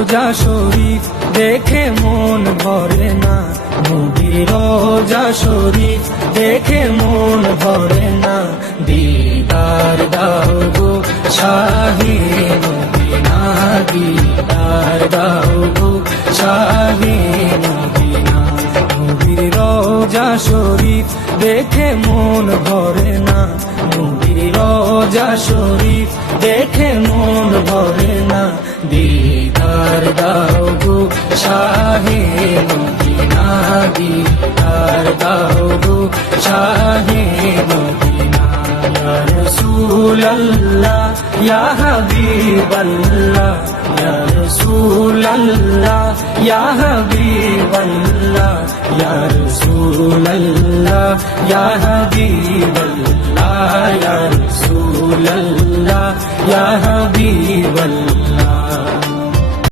রোজা শরীফ দেখে মন ভরে না, নবীর রোজা শরীফ দেখে মন ভরে না। দিদার দাও গো শাহে মদিনা, দিদার দাও গো শাহে মদিনা। নবীর রোজা শরীফ দেখে মন ভরে না, নবীর রোজা শরীফ দেখে মন ভরে না। দিদার দাও গো শাহে মদিনা, দিদার দাও গো শাহে মদিনা। ইয়া রাসূলুল্লাহ ইয়া হাবিবাল্লাহ, ইয়া রাসূলুল্লাহ ইয়া হাবিবাল্লাহ, ইয়া রাসূলুল্লাহ ইয়া হাবিবাল্লাহ, ইয়া রাসূলুল্লাহ ইয়া হাবিবাল্লাহ।